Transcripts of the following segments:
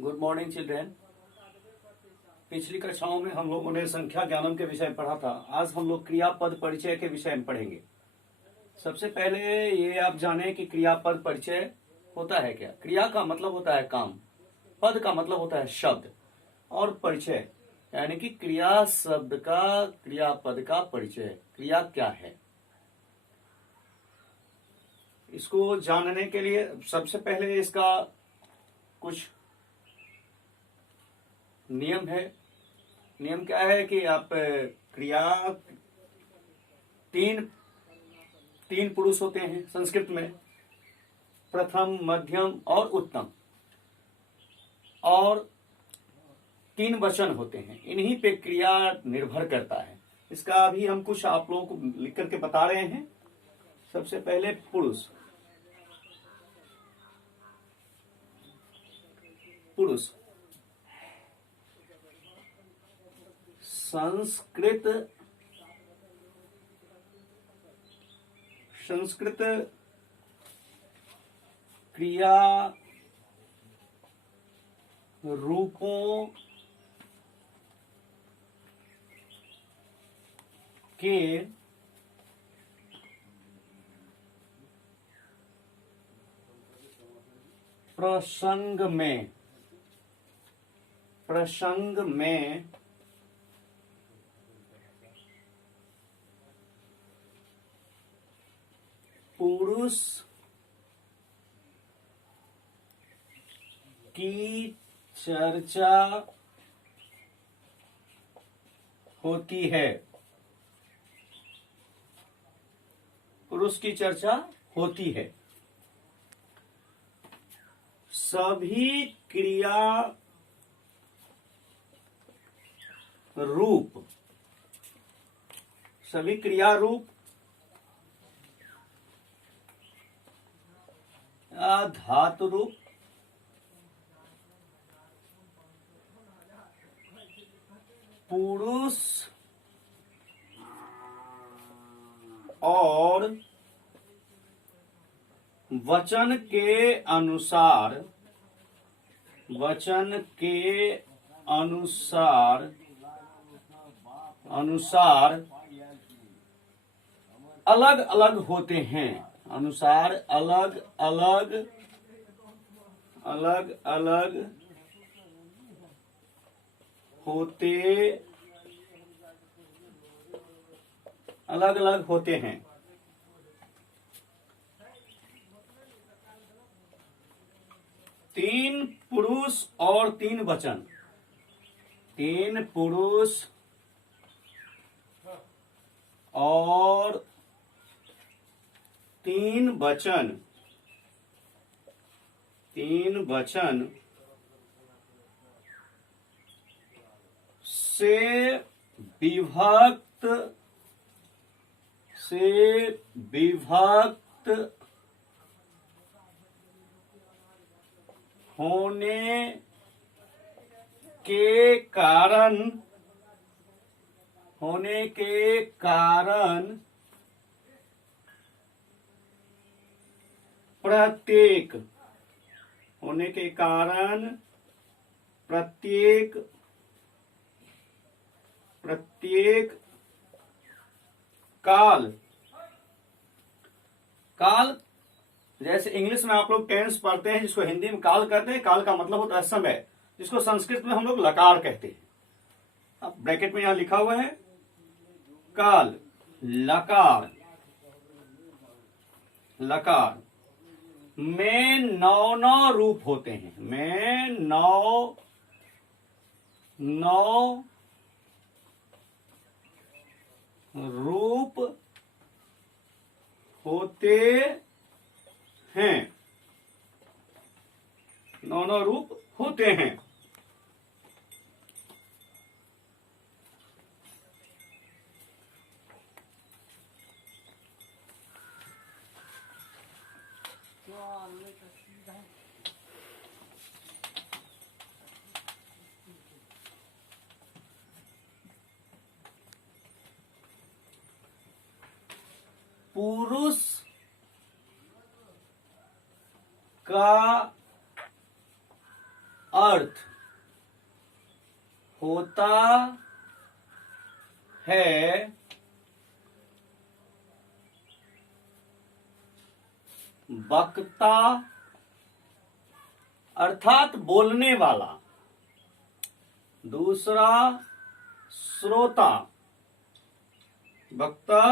Good morning children. पिछली कक्षाओं में हम लोगों ने संख्या ज्ञानम के विषय में पढ़ा था। आज हम लोग क्रियापद परिचय के विषय में पढ़ेंगे। सबसे पहले ये आप जाने कि क्रियापद परिचय होता है क्या। क्रिया का मतलब होता है काम, पद का मतलब होता है शब्द, और परिचय यानी कि क्रिया शब्द का क्रियापद का परिचय। क्रिया क्या है, इसको जानने के लिए सबसे पहले इसका कुछ नियम है। नियम क्या है कि आप क्रिया तीन पुरुष होते हैं संस्कृत में, प्रथम, मध्यम और उत्तम, और 3 वचन होते हैं। इन्हीं पे क्रिया निर्भर करता है। इसका अभी हम कुछ आप लोगों को लिख करके बता रहे हैं। सबसे पहले पुरुष। पुरुष संस्कृत क्रिया रूपों के प्रसंग में पुरुष की चर्चा होती है। पुरुष की चर्चा होती है। सभी क्रिया रूप धातु रूप पुरुष और वचन के अनुसार अलग अलग होते हैं। अनुसार अलग अलग होते हैं। तीन पुरुष और 3 वचन। 3 पुरुष और 3 वचन से विभक्त होने के कारण प्रत्येक काल जैसे इंग्लिश में आप लोग टेंस पढ़ते हैं, जिसको हिंदी में काल कहते हैं। काल का मतलब होता है समय, जिसको संस्कृत में हम लोग लकार कहते हैं। अब ब्रैकेट में यहां लिखा हुआ है काल, लकार में 9 रूप होते हैं। में 9 रूप होते हैं। 9 रूप होते हैं। पुरुष का अर्थ होता है वक्ता अर्थात बोलने वाला, दूसरा श्रोता, वक्ता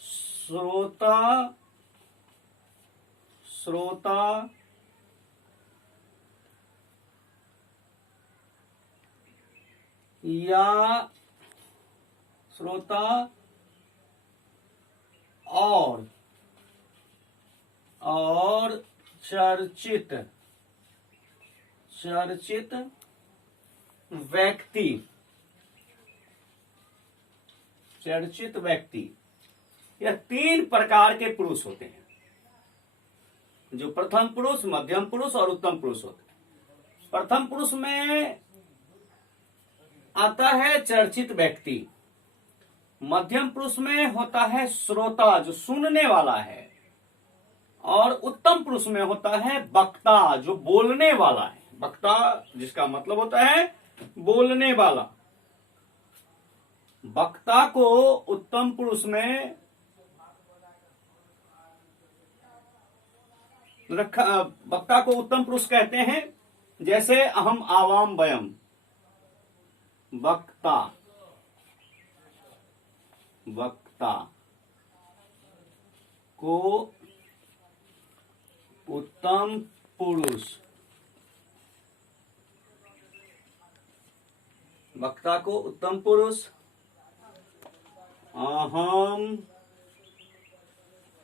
श्रोता, श्रोता या श्रोता और चर्चित व्यक्ति, चर्चित व्यक्ति। यह 3 प्रकार के पुरुष होते हैं, जो प्रथम पुरुष, मध्यम पुरुष और उत्तम पुरुष होते हैं। प्रथम पुरुष में आता है चर्चित व्यक्ति, मध्यम पुरुष में होता है श्रोता जो सुनने वाला है, और उत्तम पुरुष में होता है वक्ता जो बोलने वाला है। वक्ता जिसका मतलब होता है बोलने वाला। वक्ता को उत्तम पुरुष में रखा, वक्ता को उत्तम पुरुष कहते हैं। जैसे अहम आवाम वयम, वक्ता, वक्ता को उत्तम पुरुष, वक्ता को उत्तम पुरुष। अहम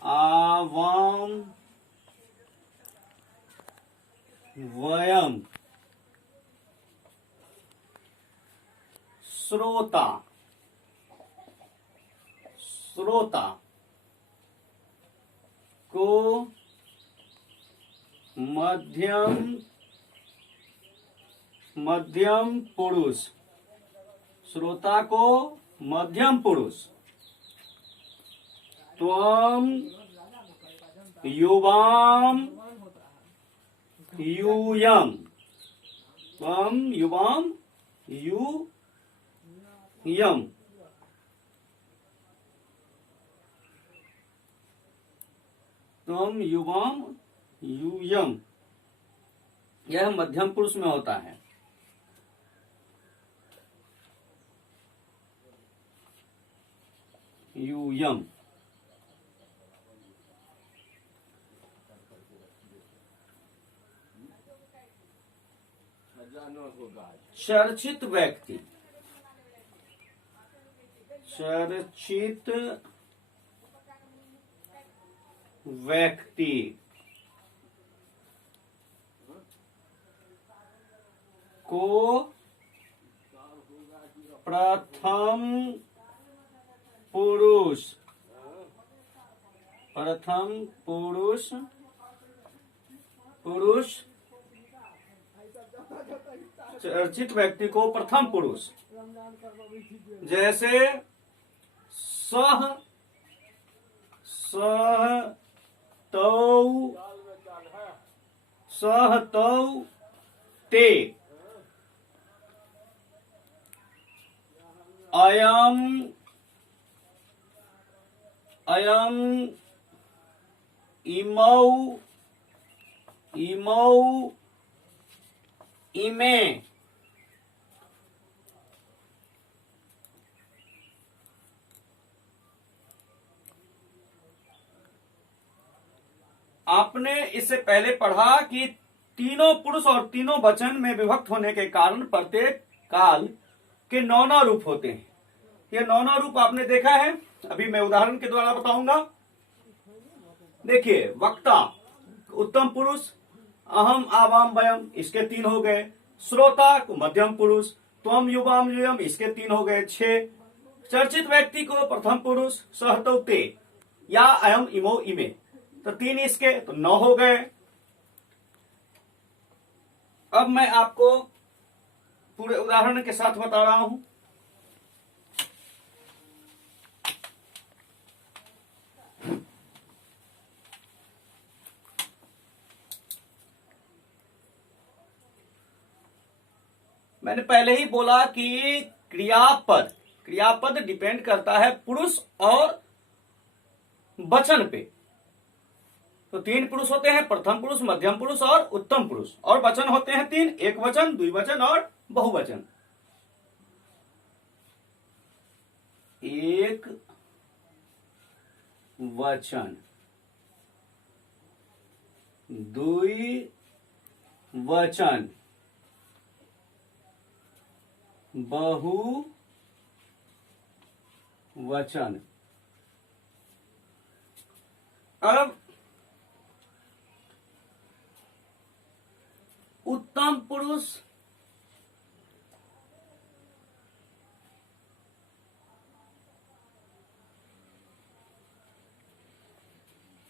आवाम वयम श्रोता, श्रोता को मध्यम पुरुष, श्रोता को मध्यम पुरुष। त्वम युवाम यूयम, त्वम युवाम यूयम, त्वम युवाम यूयम, यह मध्यम पुरुष में होता है। यूयम। चर्चित व्यक्ति, चर्चित व्यक्ति को प्रथम पुरुष, प्रथम पुरुष, पुरुष, चर्चित व्यक्ति को प्रथम पुरुष। जैसे सह तौ ते, अयम इमौ इमे, आपने इससे पहले पढ़ा कि तीनों पुरुष और तीनों वचन में विभक्त होने के कारण प्रत्येक काल के 9 रूप होते हैं। ये 9 रूप आपने देखा है, अभी मैं उदाहरण के द्वारा बताऊंगा। देखिए, वक्ता उत्तम पुरुष, अहम आवाम वयम इसके 3 हो गए, श्रोता मध्यम पुरुष, त्वम युवाम यूयम इसके 3 हो गए 6, चर्चित व्यक्ति को प्रथम पुरुष, सहतौ ते या अयम इमो इमे तो 3 इसके तो 9 हो गए। अब मैं आपको पूरे उदाहरण के साथ बता रहा हूं। मैंने पहले ही बोला कि क्रियापद क्रियापद डिपेंड करता है पुरुष और वचन पे। तो तीन पुरुष होते हैं, प्रथम पुरुष, मध्यम पुरुष और उत्तम पुरुष, और वचन होते हैं तीन, एक वचन, द्विवचन और बहुवचन। एक वचन, द्विवचन, बहुवचन। अब उत्तम पुरुष,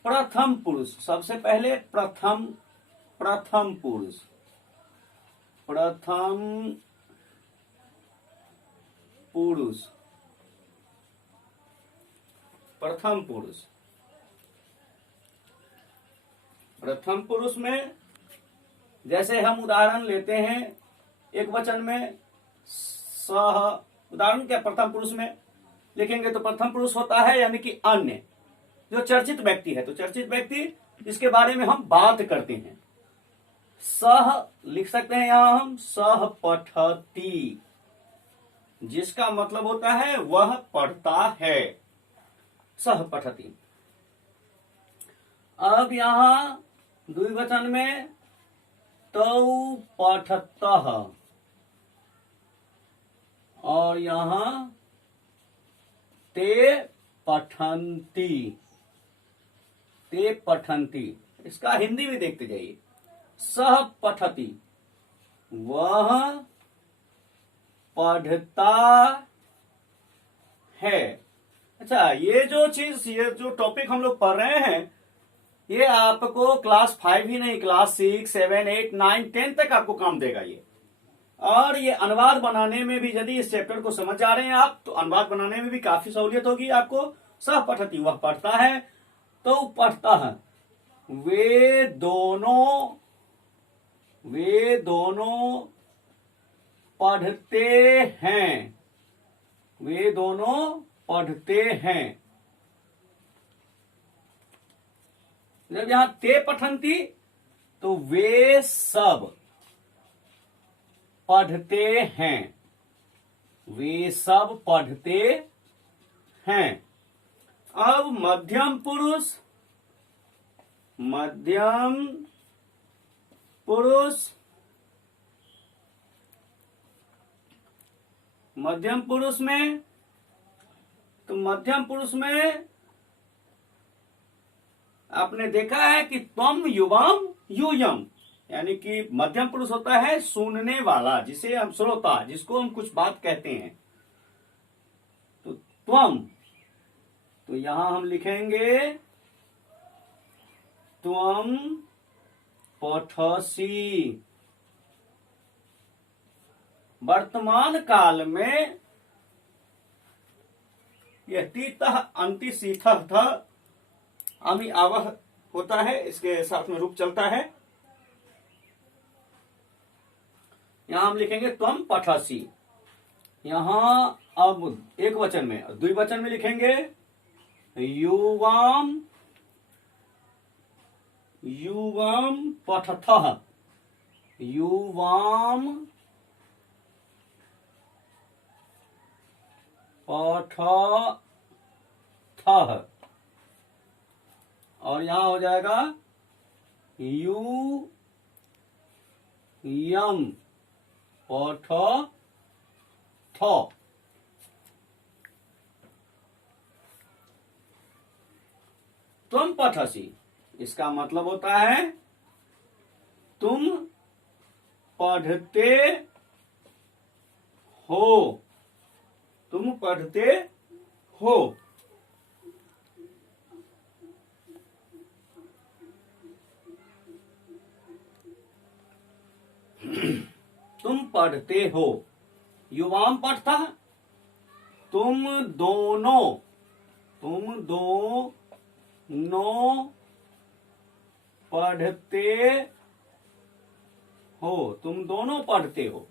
प्रथम पुरुष, सबसे पहले प्रथम पुरुष, प्रथम पुरुष, प्रथम पुरुष। प्रथम पुरुष में जैसे हम उदाहरण लेते हैं, एक वचन में सह, उदाहरण क्या प्रथम पुरुष में लिखेंगे तो प्रथम पुरुष होता है यानी कि अन्य, जो चर्चित व्यक्ति है। तो चर्चित व्यक्ति जिसके बारे में हम बात करते हैं, सह लिख सकते हैं यहां हम, सह पठती, जिसका मतलब होता है वह पढ़ता है, सह पठती। अब यहां द्विवचन में तौ पठतः, और यहां ते पठन्ति, ते पठन्ति। इसका हिंदी भी देखते जाइए, सह पठति, वह पढ़ता है। अच्छा, ये जो टॉपिक हम लोग पढ़ रहे हैं, ये आपको क्लास 5 ही नहीं, क्लास 6, 7, 8, 9, 10 तक आपको काम देगा ये। और ये अनुवाद बनाने में भी, यदि इस चैप्टर को समझ जा रहे हैं आप, तो अनुवाद बनाने में भी काफी सहूलियत होगी आपको। सह पठती, वह पढ़ता है, तो पढ़ता है, वे दोनों पढ़ते हैं, वे दोनों पढ़ते हैं। जब यहां ते पठन्ति, तो वे सब पढ़ते हैं, वे सब पढ़ते हैं। अब मध्यम पुरुष, मध्यम पुरुष, मध्यम पुरुष में, तो मध्यम पुरुष में आपने देखा है कि त्वम, युवम, यूयम, यानी कि मध्यम पुरुष होता है सुनने वाला, जिसे हम श्रोता, जिसको हम कुछ बात कहते हैं। तो त्वम, तो यहां हम लिखेंगे त्वम पठसि। वर्तमान काल में यह तीतः अंति सीथः था, अमी आवह होता है, इसके साथ में रूप चलता है। यहां हम लिखेंगे त्वम पठसि। यहां अब एक वचन में, द्विवचन में लिखेंगे युवाम, युवाम पठथः, युवाम पठथः, और यहां हो जाएगा यू यम पठथ। तुम पठसी, इसका मतलब होता है तुम पढ़ते हो, तुम पढ़ते हो। तुम पढ़ते हो, युवाम पढ़ता, तुम दोनों पढ़ते हो, तुम दोनों पढ़ते हो।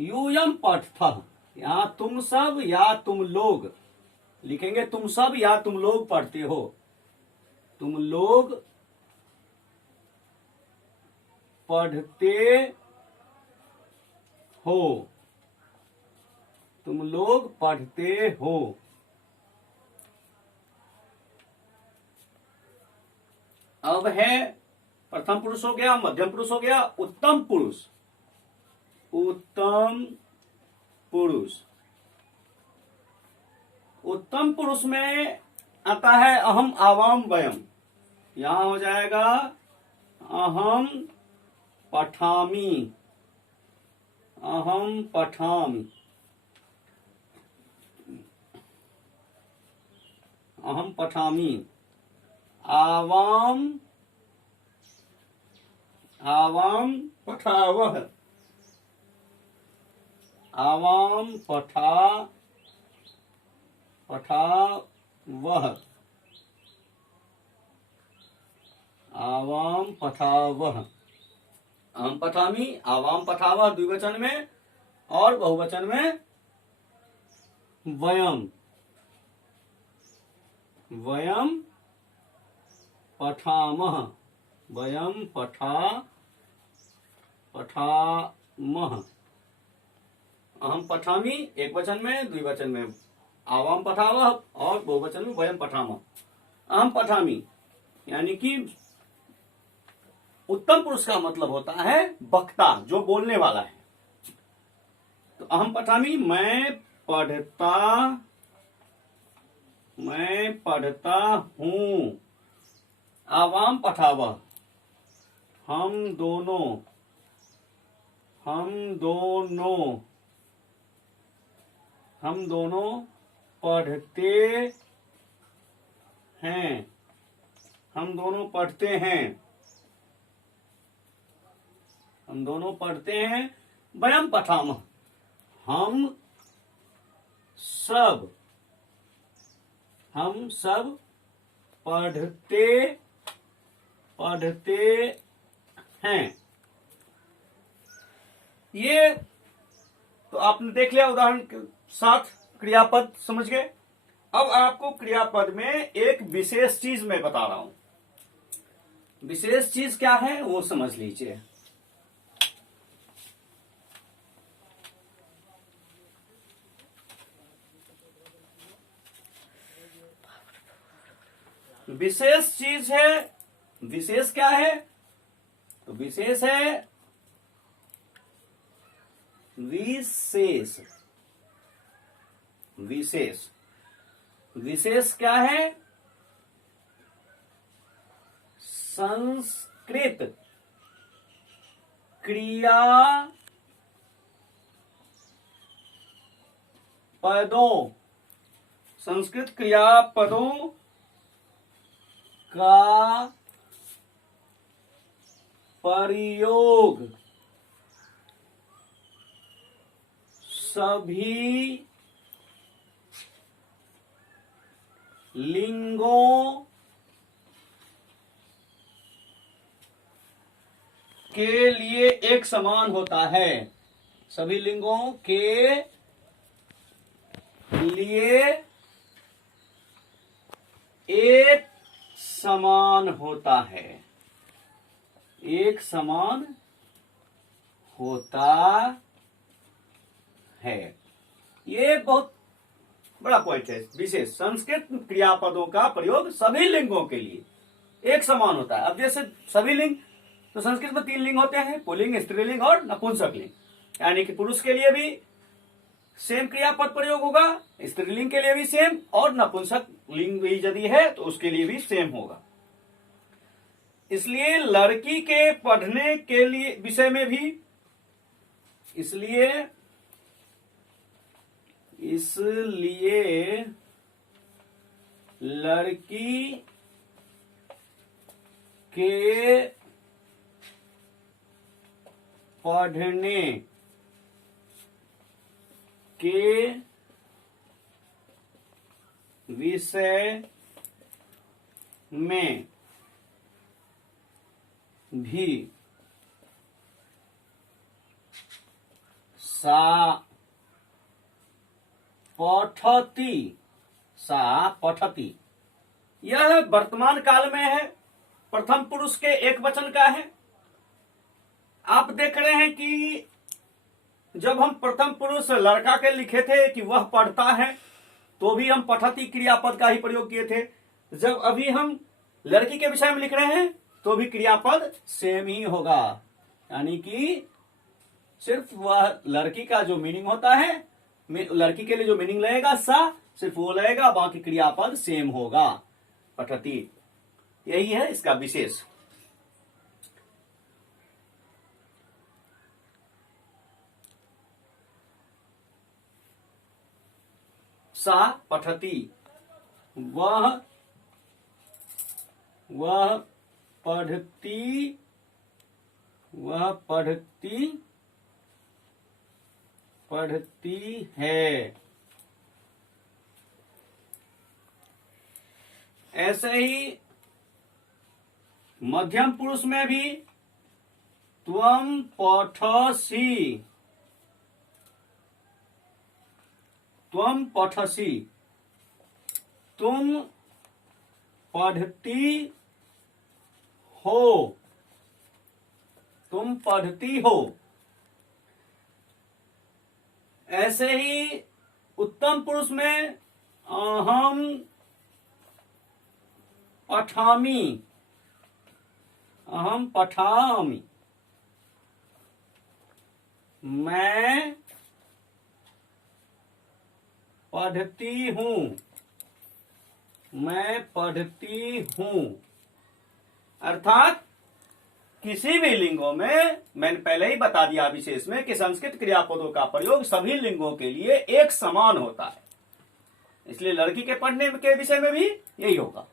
यूयम पठथ, यहां तुम सब या तुम लोग लिखेंगे, तुम सब या तुम लोग पढ़ते हो, तुम लोग पढ़ते हो, तुम लोग पढ़ते हो। अब है प्रथम पुरुष हो गया, मध्यम पुरुष हो गया, उत्तम पुरुष। उत्तम पुरुष, उत्तम पुरुष में आता है अहम आवाम वयम, यहां हो जाएगा अहम पठामि, अहम पठामि, अहम पठामि। आवाम, आवाम पठावह, आवाम पठावह, आवाम पठावह। अहम पठामि, आवाम पठावह द्विवचन में, और बहुवचन में वयम, वयम पठामह, वयम पठामह। अहम पठामि एक वचन में, द्विवचन में आवाम पठावह, और बहुवचन में वयम पठामह। अहम पठामि यानी कि उत्तम पुरुष का मतलब होता है वक्ता, जो बोलने वाला है। तो अहम पठामि, मैं पढ़ता हूं। आवाम पठावह, हम दोनों पढ़ते हैं, हम दोनों पढ़ते हैं, हम दोनों पढ़ते हैं। वयम पठामः, हम सब पढ़ते हैं। ये तो आपने देख लिया उदाहरण के साथ, क्रियापद समझ गए। अब आपको क्रियापद में एक विशेष चीज मैं बता रहा हूं, विशेष चीज क्या है वो समझ लीजिए। विशेष चीज है, विशेष क्या है? तो विशेष है विशेष, विशेष, विशेष क्या है? संस्कृत क्रियापदों, संस्कृत क्रियापदों का प्रयोग सभी लिंगों के लिए एक समान होता है, सभी लिंगों के लिए एक समान होता है, एक समान होता है। ये बहुत बड़ा पॉइंट है। विशेष, संस्कृत क्रियापदों का प्रयोग सभी लिंगों के लिए एक समान होता है। अब जैसे सभी लिंग, तो संस्कृत में 3 लिंग होते हैं, पुल्लिंग, स्त्रीलिंग और नपुंसक लिंग। यानी कि पुरुष के लिए भी सेम क्रियापद प्रयोग होगा, स्त्रीलिंग के लिए भी सेम, और नपुंसक लिंग भी यदि है तो उसके लिए भी सेम होगा। इसलिए लड़की के पढ़ने के लिए विषय में भी, इसलिए लड़की के पढ़ने के विषय में भी सा पठति, सा पठति। यह वर्तमान काल में है, प्रथम पुरुष के एक वचन का है। आप देख रहे हैं कि जब हम प्रथम पुरुष लड़का के लिखे थे कि वह पढ़ता है, तो भी हम पठति क्रियापद का ही प्रयोग किए थे। जब अभी हम लड़की के विषय में लिख रहे हैं तो भी क्रियापद सेम ही होगा, यानी कि सिर्फ वह लड़की का जो मीनिंग होता है, लड़की के लिए जो मीनिंग लगेगा सा, सिर्फ वो लगेगा, बाकी क्रियापद सेम होगा, पठति। यही है इसका विशेष। सा पठति, वह पढ़ती, पढ़ती है। ऐसे ही मध्यम पुरुष में भी त्वं पठसि, त्वं पठसि, तुम पढ़ती हो, तुम पढ़ती हो। ऐसे ही उत्तम पुरुष में अहम पठामि, अहम पठामि, मैं पढ़ती हूं, मैं पढ़ती हूं। अर्थात किसी भी लिंगों में, मैंने पहले ही बता दिया विशेष में, कि संस्कृत क्रियापदों का प्रयोग सभी लिंगों के लिए एक समान होता है। इसलिए लड़की के पढ़ने के विषय में भी यही होगा।